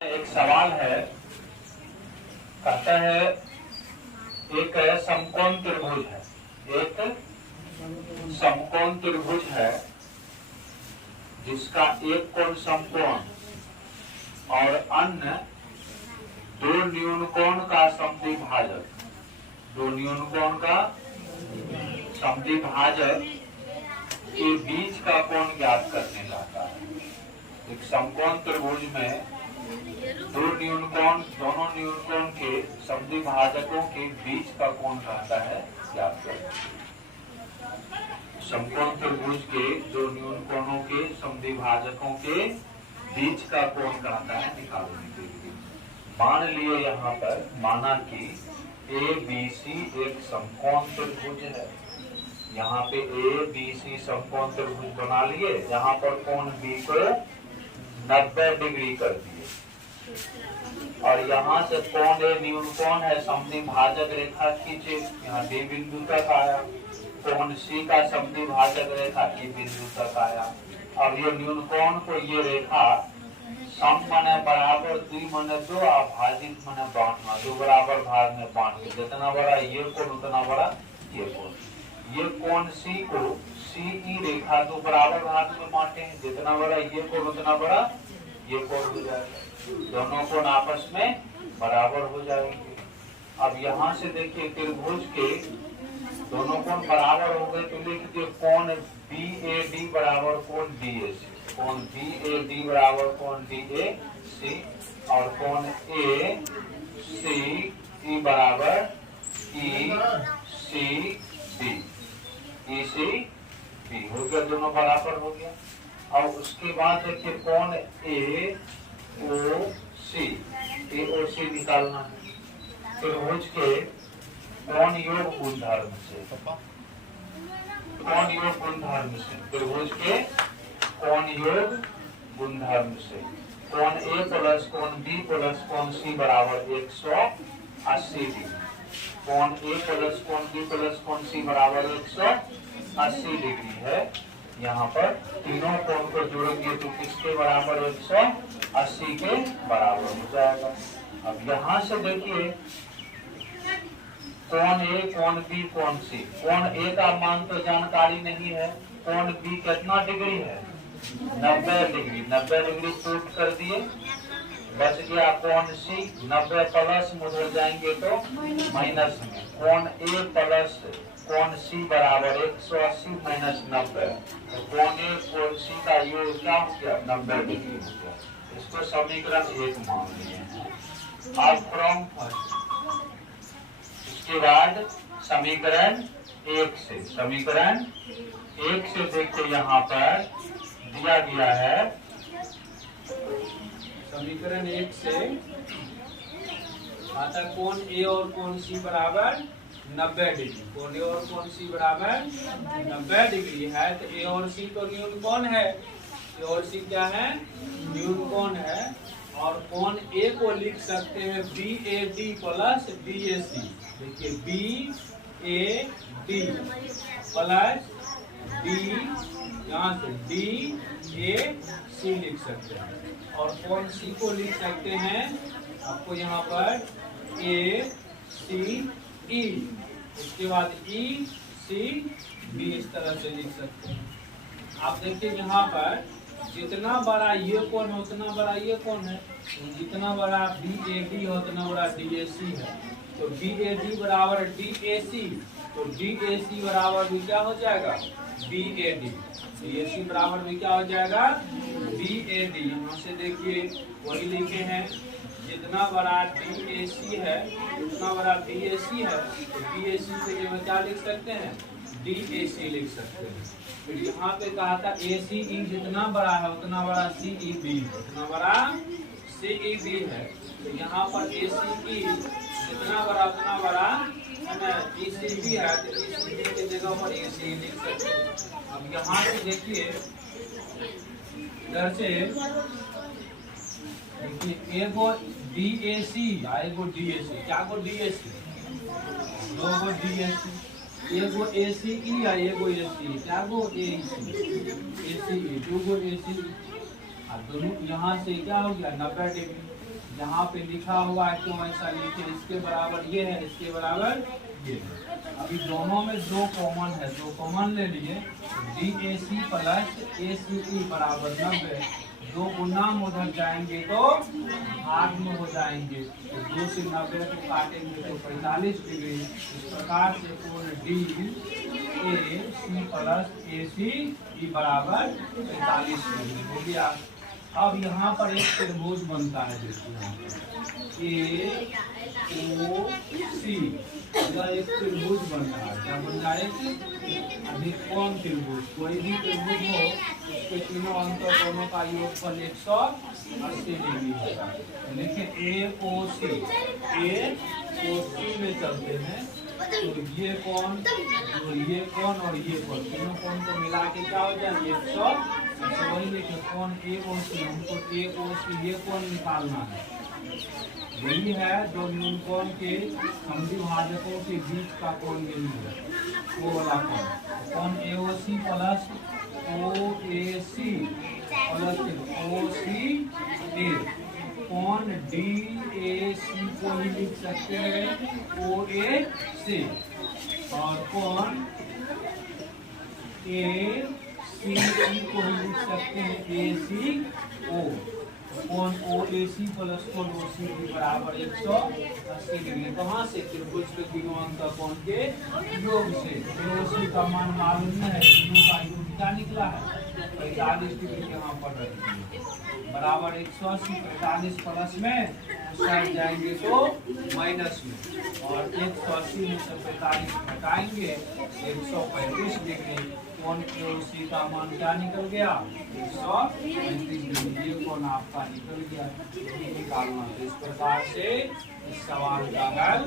एक सवाल है, कहता है एक समकोण त्रिभुज है, एक समकोण त्रिभुज है जिसका एक कोण समकोण और अन्य दो न्यूनकोण का समद्विभाजक, दो न्यूनकोण का समद्विभाजक के बीच का कोण ज्ञात करने जाता है। एक समकोण त्रिभुज में दो न्यूनकोण, दोनों न्यूनकोण के समद्विभाजकों के बीच का कोण रहता है ज्ञात करें। समकोण त्रिभुज के दो न्यूनकोणों के समद्विभाजकों के बीच का कोण रहता है निकालने के लिए। मान लिए यहाँ पर, माना कि ABC एक समकोण त्रिभुज है। यहाँ पे ABC समकोण त्रिभुज बना लिए, यहाँ पर कोण B को 90 डिग्री कर दिए और यहाँ से कोण A न्यूनकोण है, समद्विभाजक रेखा खींचे, यहाँ D बिंदु तक आया। कोण C का समद्विभाजक रेखा E बिंदु तक आया। अब ये न्यूनकोण को ये रेखा सम माने बराबर, द्वि माने दो, अभाजित माने बांटना, दो बराबर भाग में बांट के जितना बड़ा ये कोण उतना बड़ा ये कोण। ये कोण C को CE रेखा दो बराबर भाग में बांटे हैं, जितना बड़ा ये कोण उतना बड़ा ये कोण हो जाएगा। दोनों कोण आपस में बराबर हो जाएंगे। अब यहाँ से देखिए त्रिभुज के दोनों कोण बराबर हो गए तो लिख दिए कोण BAD बराबर कोण DAC, कोण BAD बराबर कोण DAC और कोण ACE बराबर ECB हो गया, दोनों बराबर हो गया। और उसके बाद देखिए कोण AOC निकालना है त्रिभुज के कोण योग गुणधर्म से, कोण योग गुणधर्म से, त्रिभुज के कोण योग गुणधर्म से कोण A प्लस कोण B प्लस कोण C बराबर 180 डिग्री। कोण A प्लस कोण B प्लस कोण C बराबर 180 डिग्री है। यहाँ पर तीनों कोण को जोड़ेंगे तो किसके बराबर 180 के बराबर हो जाएगा। अब यहाँ से देखिए कोण A, कोण B, कोण C। कोण A का मान तो जानकारी नहीं है, कोण B कितना डिग्री है 90 डिग्री, 90 डिग्री शूट कर दिए, बच गया कोण C 90 प्लस में उधर जाएंगे तो माइनस में, कोण A प्लस कोण C बराबर 180 माइनस 90, तो कोण A कोण C का योग क्या हो गया 90 डिग्री हो गया। इसको समीकरण 1 मान लिए हैं। अब फ्रॉम फर्स्ट, उसके बाद समीकरण 1 से, समीकरण 1 से देखते यहाँ पर दिया गया है, समीकरण 1 से आता कोण A और कोण C बराबर 90 डिग्री, कोण A और कोण C बराबर 90 डिग्री है तो A और C तो न्यूनकोण है, A और C क्या है न्यूनकोण है। और कोण A को लिख सकते हैं BAD प्लस BAC। देखिए BAD प्लस B, यहाँ से DAC लिख सकते हैं और कोण C को लिख सकते हैं आपको यहाँ पर ACE, उसके बाद ECB इस तरह से लिख सकते हैं। आप देखिए यहाँ पर जितना बड़ा ये कोण है उतना बड़ा ये कोण है, जितना बड़ा BAD है उतना बड़ा DAC है, तो BAD बराबर DAC, तो DAC बराबर भी क्या हो जाएगा BAD, DAC बराबर भी क्या हो जाएगा BAD। यहाँ से देखिए वही लिखे हैं, जितना बड़ा DAC है उतना बड़ा BAC है, तो BAC के लिए क्या लिख सकते हैं DAC लिख सकते हैं। फिर यहाँ पे कहा था ACE जितना बड़ा है उतना बड़ा CEB, उतना बड़ा CEB है, तो यहाँ पर ACE जितना बड़ा उतना बड़ा है ना ECB है, तो ECB की जगह पर ACE लिख सकते हैं। अब यहाँ से देखिए इधर से देखिए एगो DAC एगो DAC, क्या को DAC दो गो DAC, एगो ACE या एगो ACE, क्या गो ACE, दो गो ACE, दोनों यहाँ से क्या हो गया 90 डिग्री। यहाँ पे लिखा हुआ है, क्यों ऐसा लिखे, इसके बराबर ये है, इसके बराबर ये है। अभी दोनों में दो कॉमन है, दो कॉमन ले लिए, DAC प्लस ACE बराबर 90। दो गुणाम उधर जाएंगे तो भाग में हो जाएंगे, तो 2 से 90 को काटेंगे तो 45 डिग्री। इस प्रकार से कोण DAC प्लस ACE बराबर 45 डिग्री हो गया। अब यहाँ पर एक त्रिभुज बनता है, देखिए AOC, यह एक त्रिभुज बन रहा है। क्या बन रहा है? अधिकोण त्रिभुज। कोई भी त्रिभुज हो उसके तीनों अंतर कोणों का योगफल 180 डिग्री होगा। देखिए AOC में चलते हैं, तो ये कोण और ये कोण और ये कोण, तीनों कोण को मिला के क्या हो जाएंगे 100। वही लिखे कोण AOC, हमको AOC ये कोण निकालना है। यही है जो न्यून कोण के समद्विभाजकों के बीच का कोण बिंदु है, वो वाला कोण AOC plus OAC plus OCA। कोण DAC को ही लिख सकते हैं OAC, और कोण ACE को ही लिख सकते हैं ACO। कोण OAC प्लस कोण OCB बराबर 180 डिग्री। कहाँ से? त्रिभुज के तीनों अंतर कोण के योग से। AOC का मान मालूम है, तीनों का योग क्या निकला है? 45 डिग्री यहाँ पर रखिए, बराबर 180। 45 प्लस में साइड जाएंगे तो माइनस में, और 180 में से 45 घटाएंगे 135 डिग्री। कोण AOC का मान क्या निकल गया? 135 डिग्री। ये कोण आपका निकल गया, निकालना। तो इस प्रकार से इस सवाल का हल